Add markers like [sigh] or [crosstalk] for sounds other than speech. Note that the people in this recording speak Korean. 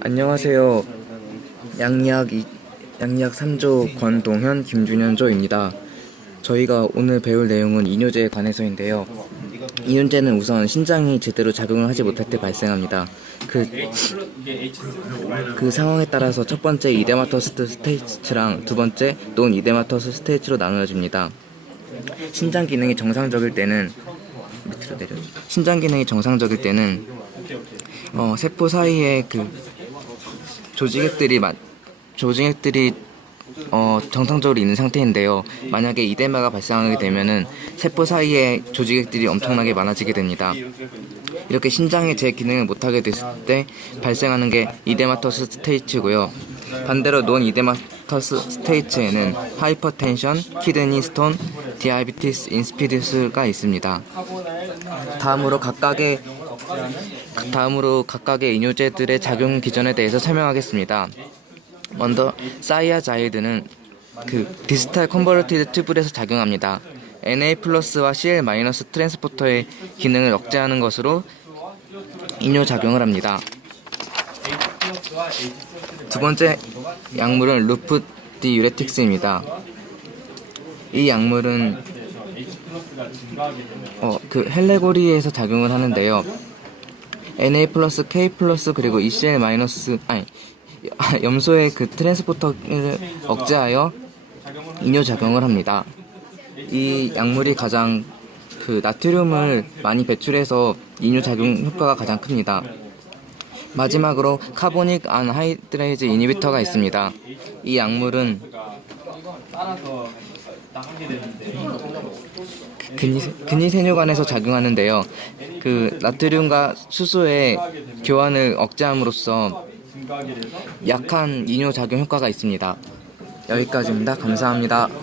안녕하세요. 이, 양약 3조 권동현 김준현조입니다. 저희가 오늘 배울 내용은 이뇨제에 관해서인데요. 이뇨제는 우선 신장이 제대로 작용을 하지 못할 때 발생합니다. 그, 그 상황에 따라서 첫 번째 이데마터스 스테이츠랑 두 번째 논 이데마터스 스테이츠로 나누어집니다. 신장 기능이 정상적일 때는 밑으로 내려. 신장 기능이 정상적일 때는 어, 세포 사이에 그 조직액들이 마, 조직액들이 어, 정상적으로 있는 상태인데요. 만약에 이데마가 발생하게 되면은 세포 사이에 조직액들이 엄청나게 많아지게 됩니다. 이렇게 신장이 제 기능을 못하게 됐을 때 발생하는 게 이데마터스 스테이츠고요. 반대로 논 이데마 터스 스테이츠에는 하이퍼텐션, 키드니 스톤, 디아비티스 인스피디스가 있습니다. 다음으로 각각의 다음으로 각각의 이뇨제들의 작용 기전에 대해서 설명하겠습니다. 먼저 사이아자이드는 그 디스탈 컨버티드 튜블에서 작용합니다. Na 플러스와 Cl 마이너스 트랜스포터의 기능을 억제하는 것으로 이뇨 작용을 합니다. 두 번째 약물은 루프 디유레틱스입니다. 이 약물은 어, 그 헬레고리에서 작용을 하는데요. Na 플러스 K 플러스 그리고 ECl 마이너스 아니 [laughs] 염소의 그 트랜스포터를 억제하여 이뇨 작용을 합니다. 이 약물이 가장 그 나트륨을 많이 배출해서 이뇨 작용 효과가 가장 큽니다. 마지막으로 카보닉 안하이드레이즈 이니비터가 있습니다. 이 약물은 근이, 근이세뇨관에서 작용하는데요. 그 나트륨과 수소의 교환을 억제함으로써 약한 이뇨 작용 효과가 있습니다. 여기까지입니다. 감사합니다.